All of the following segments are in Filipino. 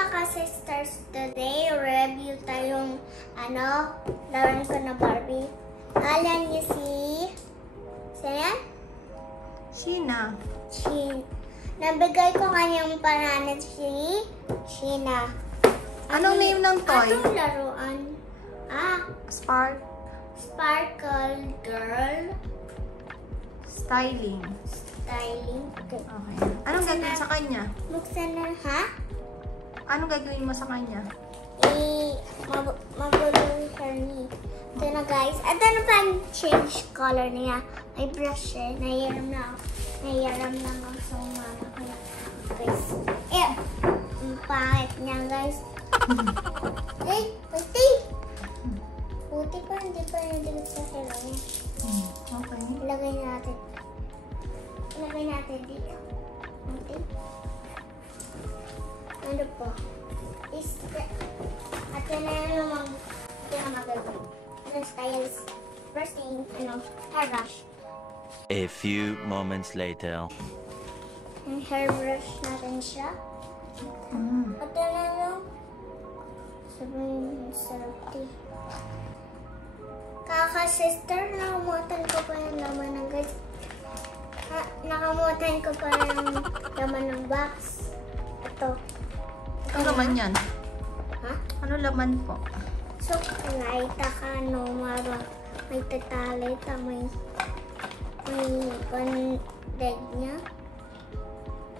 kaka-sisters, today review tayong laruan ko na Barbie. Alam niyo Saan? Sheena. Nabigay ko kanyang pangalan si Sheena. Anong name ng toy? Anong laruan? Sparkle Girl. Styling. Okay. Anong gagawin sa kanya? Buksan na, ha? Anong gagawin mo sa kanya? Mabulong hair niya. Ito na guys. At ano pa ang change color niya? May brush eh. Nahiram na ako sa mama ko. Guys. Ang pangit niya guys. Puti! Puti pa, hindi pa nadilig sa hair niya. Okay. Ilagay natin dito. Puti. Ano po? At yan na yung magagawin. Styles. First thing, hairbrush. A few moments later. Yung hairbrush natin siya. At yan na yung sarap. Kaka-sister, nakamutan ko pa yung laman ng guys. Nakamutan ko pa yung laman ng box. Ito. Ano laman yan? Ha? Ano laman po? So, may tatalita, may leg niya.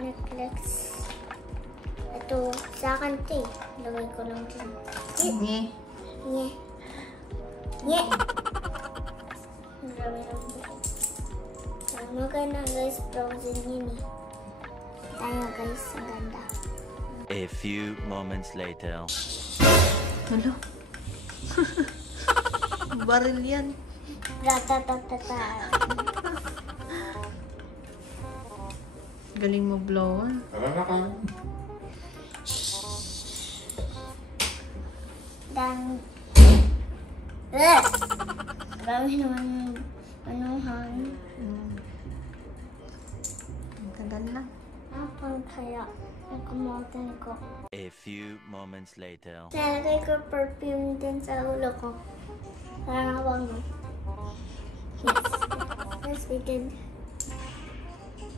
Necklace. Ito, sa akin ito eh. Lagay ko lang dyan. Nye. Grabe lang dito. Maganda guys, frozen yun eh. Tayo guys, ang ganda. A few moments later. Hello? Baril yan. Ratatatata. Galing mo blowan. Marami naman anuhan. Ang tagal na. Ang kaya nakamutan ko. A few moments later. Nalagay ko perfume din sa ulo ko. Para nakawang. Yes, we did.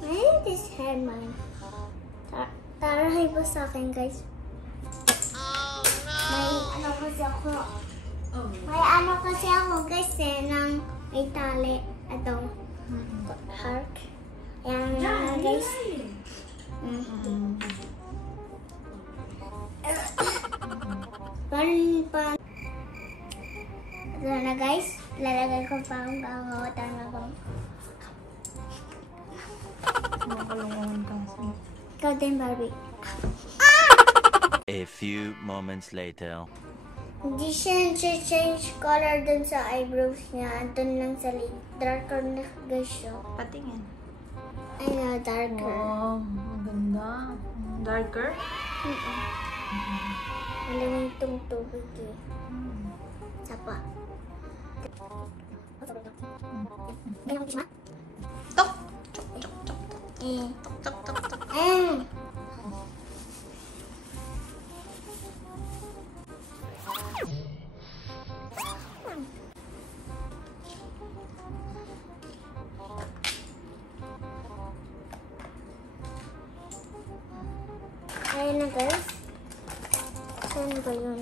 Why this hair mine? Tarahay ba sa akin, guys? May ano kasi ako, guys, nang may tali. Ito. Heart. Ayan na, guys. Ito na guys, lalagay ko pa ang gangawatan na bang. Makalungan kasi. Ikaw din, Barbie. A few moments later. Hindi siya change color dun sa eyebrows niya. Dun lang sa lid. Darker na guys siya. Patingin. Ay na, darker. Wow, maganda. Darker? Malamang itong tubig eh. Sapa. Ganyan mo siya? Tok! Chok, chok, chok. Tok, tok, tok, tok. Ayan na guys. Saan ba yun?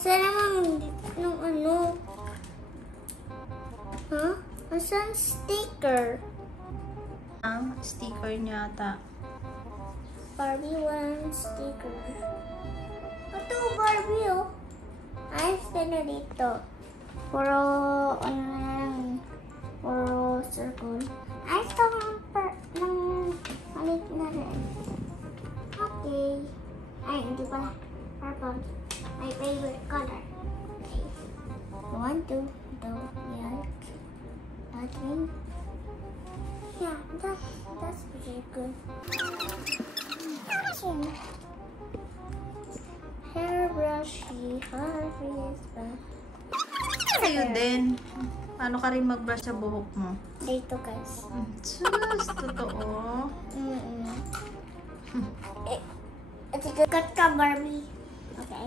Saan naman nung ano? Huh? Saan sticker? Ang sticker niya ata. Barbie one sticker. Ito Barbie oh. Ayos na dito. Puro ano na lang. Puro circle. Ayos ito ng malit na rin. Okay. Ay, hindi pala. Purple. My favorite color. Okay. 1, 2, yeah. That green. Yeah, that's pretty good. Hairbrushy, Harvey's back. Kayo din. Paano ka rin mag-brush sa buhok mo? Dito guys. Sus, totoo. Ito Cut ka, Barbie. Okay.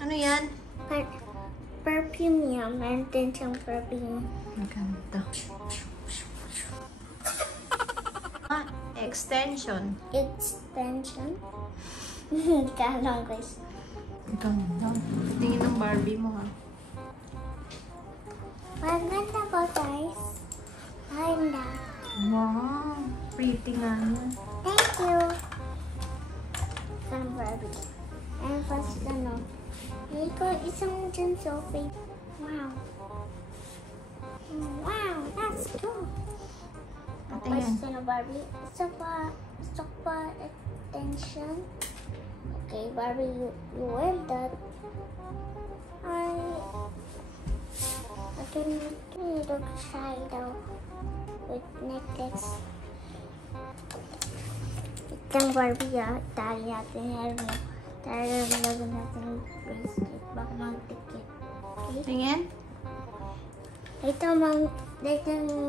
Ano yan? Perfume yan. Meron din siyang perfume. Ang ganda. Extension. Extension. Kalong guys. Ang ganda. Tingin ng Barbie mo ha. Maganda po guys. Maganda. Wow. Pretty nga yan. Thank you. From Barbie. And first hindi ko isang dyan Sophie. Wow. Wow, that's cool. Tingin. First Barbie. Gusto pa extension. Okay, Barbie, you wear that. I can look shy though with necklace. Itang Barbie itali natin hair mo. Lagyan natin yung bracelet. Baka mag-tikit. Okay? Tingin. Ito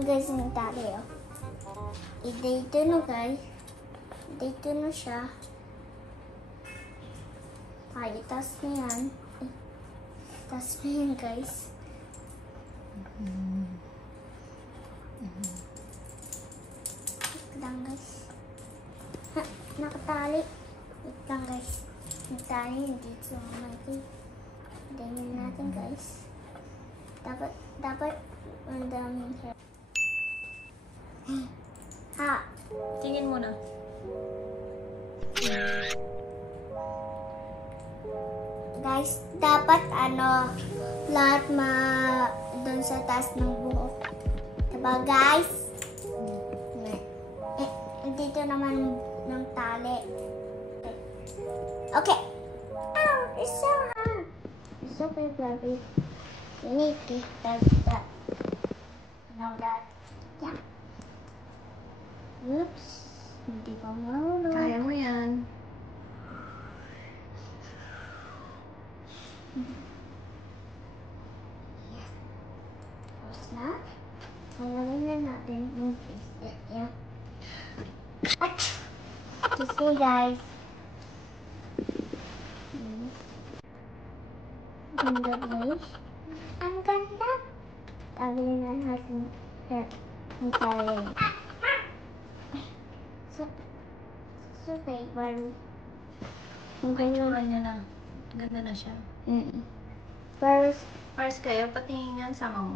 guys ng tali Dito guys. Dito na siya. Ay, itas na yan. Itas na yan guys. Wait lang guys. Ha, nakatali. Wait lang guys. Nakatali hindi sa mga Tingnan natin guys. Dapat ang daming hair. Ha! Tingin mo na. Guys, dapat lahat doon sa taas ng buhok. Diba guys? Dito naman ng tali. Okay. Oh, it's so hard. It's so big, Barbie. You need to start that. Now that. Yeah. Oops. Hindi pa marunong. Kaya mo yan. Tapos na. Halagay na natin yung bracelet niya. Just me guys. Ganda guys. Ang ganda. Tagilin na natin yung tali. So fake, Barbie. Ang Itsura niya na. Ganda na siya. First, First kayo, patingin nga sama mo.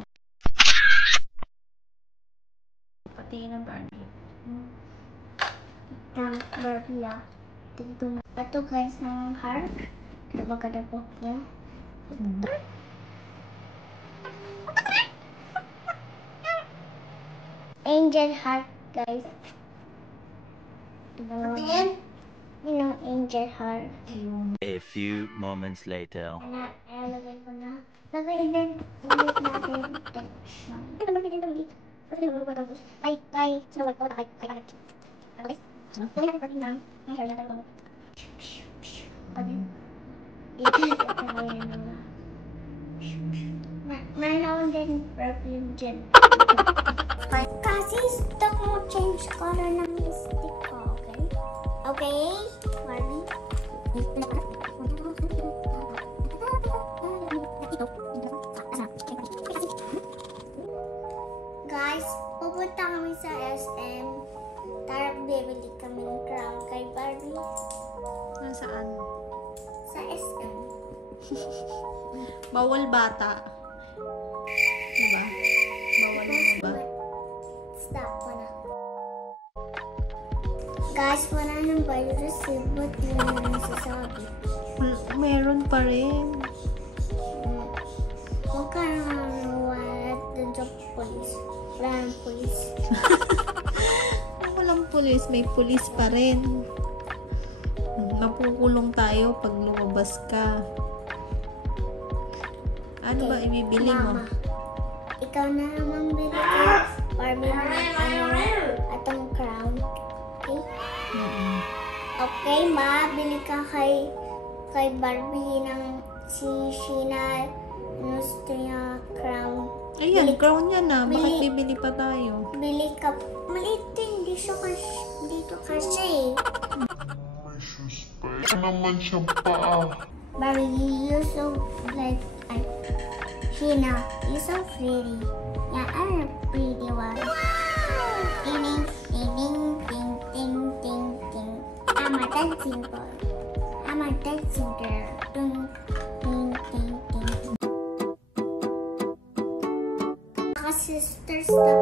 Patingin ng Barbie. ng Barbie Ito guys ng heart. Diba kada po niya? Angel heart guys. Patingin? Yun ang angel heart. A few moments later. Lagay ko na. Lagay din ulit natin. Ay, sinawag ko. Okay. Lagay natin na. Ay, lagay ko. Mayroon din perfume dyan. Kasi stock mo change color ng lipstick ko, okay? Okay, Barbie? Guys, pupunta kami sa SM. Tara, bibili kami ng crown kay Barbie. Nasaan? Sa SM. Bawal bata. Diba? Bawal mo ba? Stop ko na. Guys, wala nang virus. Ba't yun ang nasasabi? Meron pa rin. Huwag ka nang wala dun sa police. Wala nang police. Walang pulis, may pulis pa rin. Napukulong tayo pag lumabas ka. Ano ba ibibili mo? Mama, ikaw na naman bili ko. Barbie na atong crown. Okay? Okay, ma. Bili ka kay Barbie ng si Sheena Nostria crown. Ayan, crown yan na. Bakit Bili- bibili pa tayo? Bili ka. Maliit din. Hindi siya dito gusto kasi. May shoes pa. Ito naman siyang paa. But you so like Sheena, you're so pretty. Yeah, I'm a pretty one. Ding ding ding ding ding ding ding. I'm a dancing boy. I'm a dancing girl. Ding ding ding ding. Mga sisters na